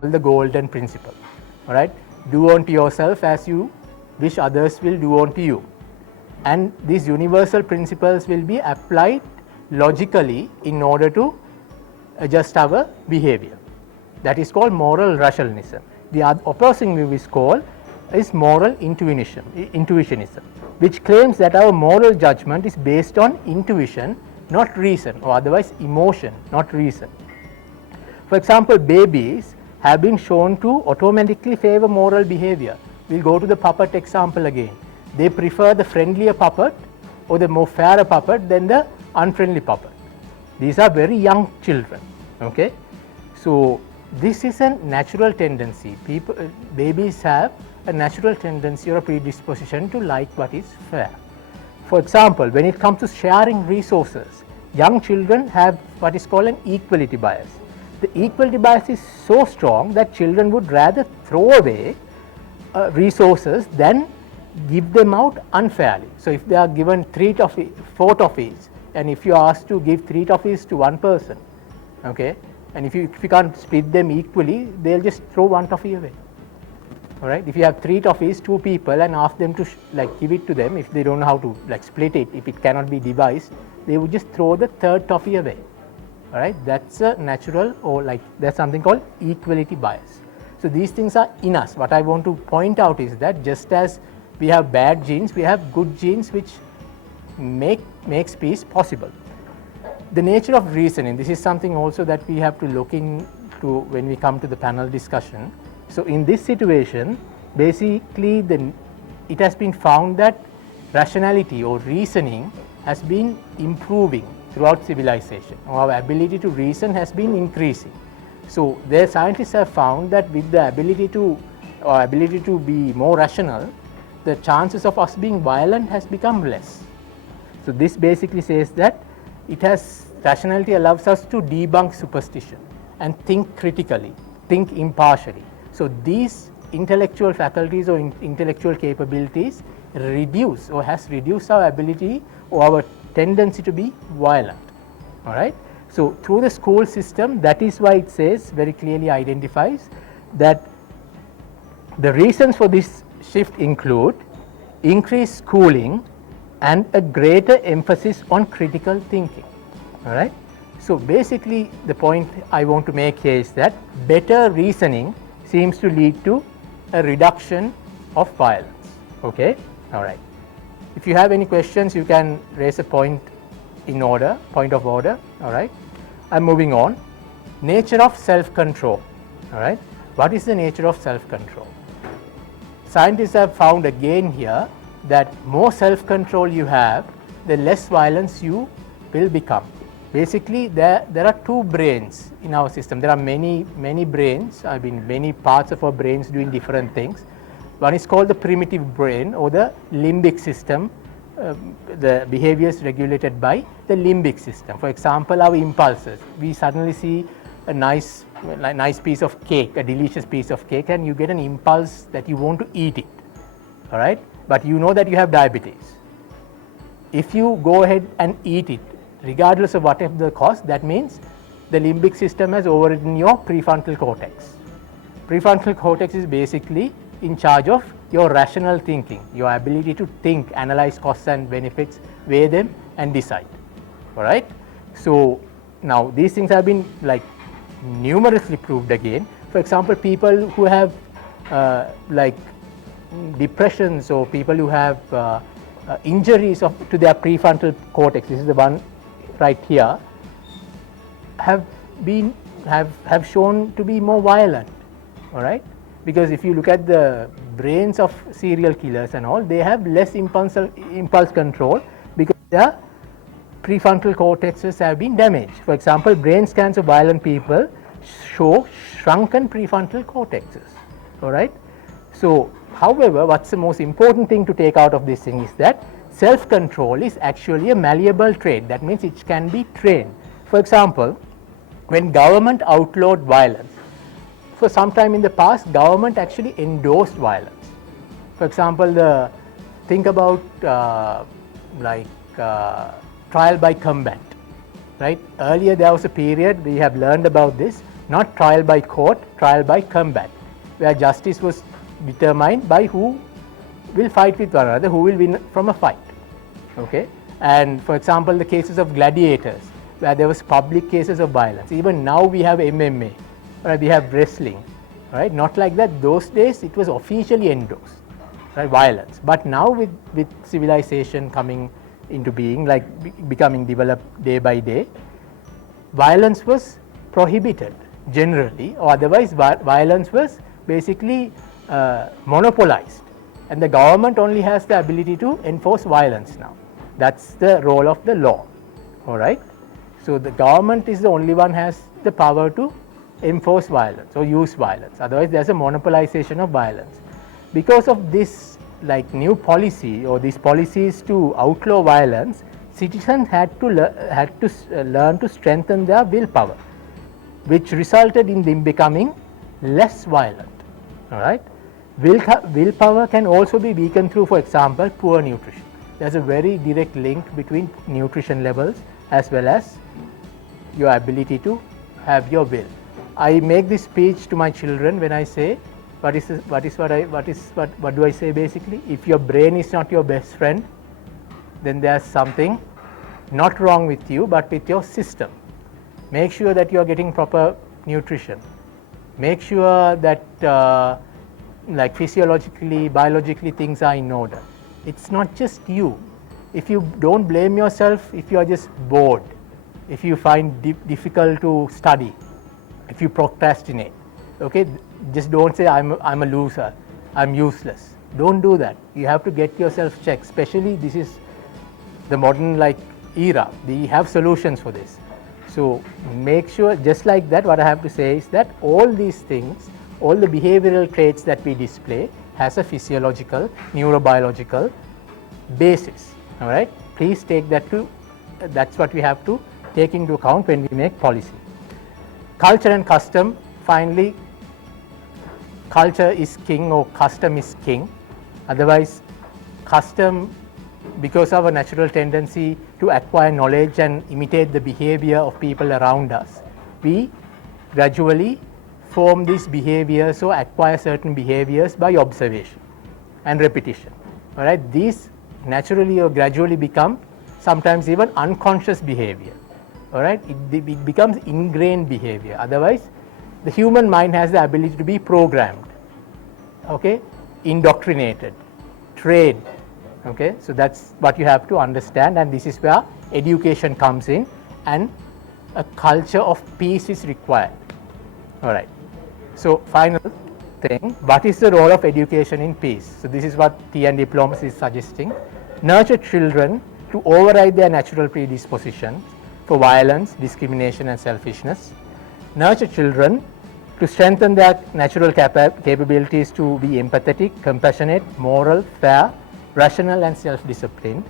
the golden principle. All right, do unto yourself as you wish others will do unto you. And these universal principles will be applied logically in order to adjust our behavior. That is called moral rationalism. The opposing view is moral intuitionism, which claims that our moral judgment is based on intuition, not reason, or otherwise emotion, not reason. For example, babies have been shown to automatically favor moral behavior. We'll go to the puppet example again. They prefer the friendlier puppet or the more fairer puppet than the unfriendly puppet. These are very young children. Okay, so this is a natural tendency. Babies have a natural tendency or a predisposition to like what is fair. For example, when it comes to sharing resources, young children have what is called an equality bias. The equality bias is so strong that children would rather throw away resources than give them out unfairly. So if they are given 4 toffees, and if you are asked to give 3 toffees to one person, okay, and if you can't split them equally, they'll just throw 1 toffee away. All right, if you have 3 toffees, 2 people, and ask them to give it to them, if they don't know how to split it, if it cannot be devised, they would just throw the 3rd toffee away. All right, that's a natural, or there's something called equality bias. So these things are in us. What I want to point out is that just as we have bad genes, we have good genes which makes peace possible. The nature of reasoning, this is something also that we have to look into when we come to the panel discussion. So in this situation, basically it has been found that rationality or reasoning has been improving throughout civilization. Our ability to reason has been increasing. So the scientists have found that with the ability to be more rational, the chances of us being violent has become less. So this basically says that rationality allows us to debunk superstition and think critically, think impartially. So these intellectual faculties or intellectual capabilities has reduced our ability or our tendency to be violent. All right. So through the school system, that is why it says, very clearly identifies that the reasons for this shift include increased schooling and a greater emphasis on critical thinking. All right. So basically the point I want to make here is that better reasoning seems to lead to a reduction of violence. Okay. All right. If you have any questions, you can raise a point of order. All right. I'm moving on. Nature of self-control. All right. What is the nature of self-control? Scientists have found again here that more self-control you have, the less violence you will become. Basically, there are 2 brains in our system. There are many brains, many parts of our brains doing different things. One is called the primitive brain or the limbic system. The behavior is regulated by the limbic system. For example, our impulses. We suddenly see a nice piece of cake, a delicious piece of cake, and you get an impulse that you want to eat it. All right, but you know that you have diabetes. If you go ahead and eat it, regardless of whatever the cost, that means the limbic system has overridden your prefrontal cortex. Prefrontal cortex is basically in charge of your rational thinking, your ability to think, analyze costs and benefits, weigh them and decide. All right. So now these things have been numerously proved again. For example, people who have depressions or people who have injuries to their prefrontal cortex, this is the one right here, have shown to be more violent. All right, because if you look at the brains of serial killers and all, they have less impulse control because their prefrontal cortexes have been damaged. For example, brain scans of violent people show shrunken prefrontal cortexes. All right. So, however, what's the most important thing to take out of this thing is that self-control is actually a malleable trait. That means it can be trained. For example, when government outlawed violence, for some time in the past, government actually endorsed violence. For example, think about trial by combat, right? Earlier there was a period, we have learned about this, not trial by court, trial by combat, where justice was determined by who will fight with one another, who will win from a fight. Okay? And for example, the cases of gladiators, where there was public cases of violence. Even now we have MMA, right? We have wrestling, right? Not like that. Those days it was officially endorsed, right? Violence. But now with civilization coming into being, like becoming developed day by day, violence was prohibited generally, or otherwise violence was basically monopolized, and the government only has the ability to enforce violence now. That's the role of the law. All right. So the government is the only one has the power to enforce violence or use violence. Otherwise, there's a monopolization of violence. Because of this, like new policy or these policies to outlaw violence, citizens had to learn to strengthen their willpower, which resulted in them becoming less violent. All right. Willpower can also be weakened through, for example, poor nutrition. There's a very direct link between nutrition levels as well as your ability to have your will. I make this speech to my children when I say, what do I say basically? If your brain is not your best friend, then there's something not wrong with you, but with your system. Make sure that you are getting proper nutrition. Make sure that like physiologically, biologically things are in order. It's not just you. If you don't blame yourself, if you are just bored, if you find difficult to study, if you procrastinate, okay, just don't say I'm a loser, I'm useless. Don't do that. You have to get yourself checked. Especially this is the modern like era. We have solutions for this. So make sure, just like that, what I have to say is that all these things, all the behavioral traits that we display has a physiological, neurobiological basis. All right. Please take that to. That's what we have to take into account when we make policy. Culture and custom. Finally, culture is king or custom is king. Otherwise, custom, because of a natural tendency to acquire knowledge and imitate the behavior of people around us, we gradually form these behaviors or acquire certain behaviors by observation and repetition. All right, these naturally or gradually become sometimes even unconscious behavior. All right, it becomes ingrained behavior. Otherwise, the human mind has the ability to be programmed, okay, indoctrinated, trained. Okay, so that's what you have to understand, and this is where education comes in, and a culture of peace is required. All right. So final thing, what is the role of education in peace? So this is what Tea and Diplomacy is suggesting. Nurture children to override their natural predispositions for violence, discrimination and selfishness. Nurture children to strengthen their natural capabilities to be empathetic, compassionate, moral, fair, rational and self-disciplined.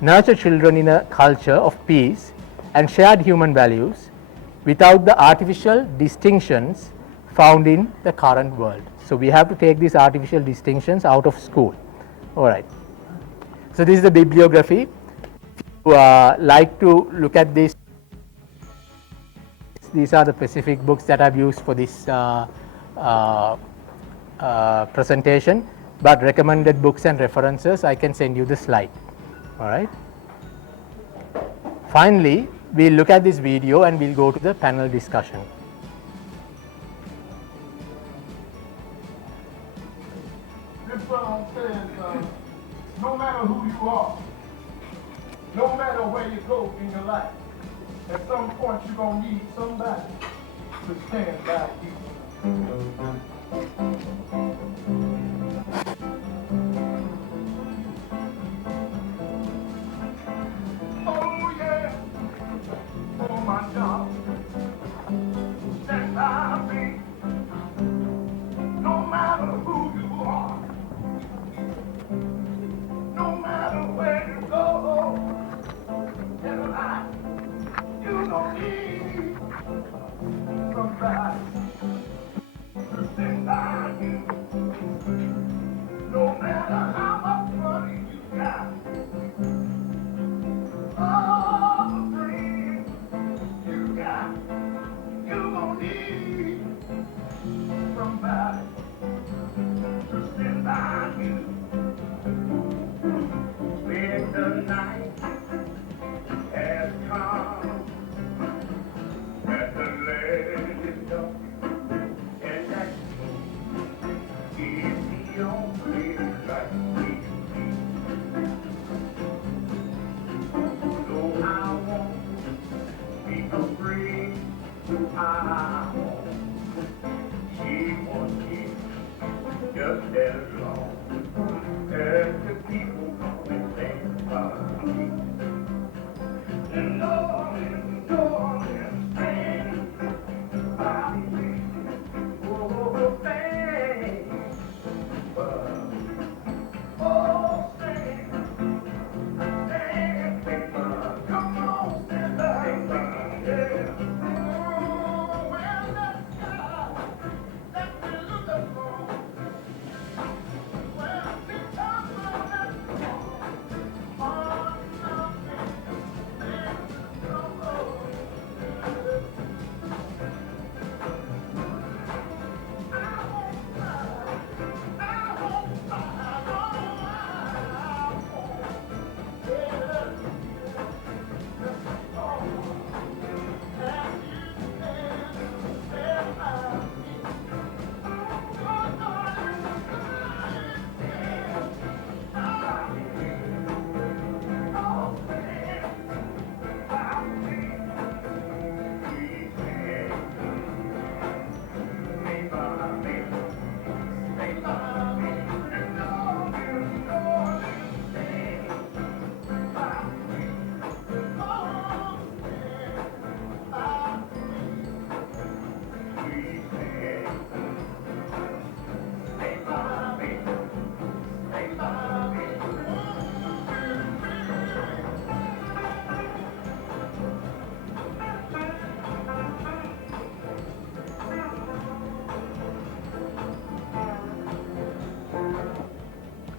Nurture children in a culture of peace and shared human values without the artificial distinctions found in the current world. So we have to take these artificial distinctions out of school. All right. So this is the bibliography. If you like to look at this, these are the specific books that I've used for this presentation, but recommended books and references, I can send you the slide. All right. Finally, we'll look at this video and we'll go to the panel discussion. This song says, no matter who you are, no matter where you go in your life, at some point you're going to need somebody to stand by you. Oh yeah, oh my God, stand by me, no matter who you are. No matter where you go in life, you don't need somebody to stand by you. No matter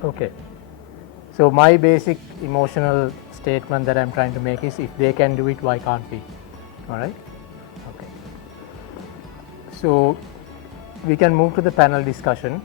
Okay. So my basic emotional statement that I'm trying to make is, if they can do it, why can't we? All right. Okay. So we can move to the panel discussion.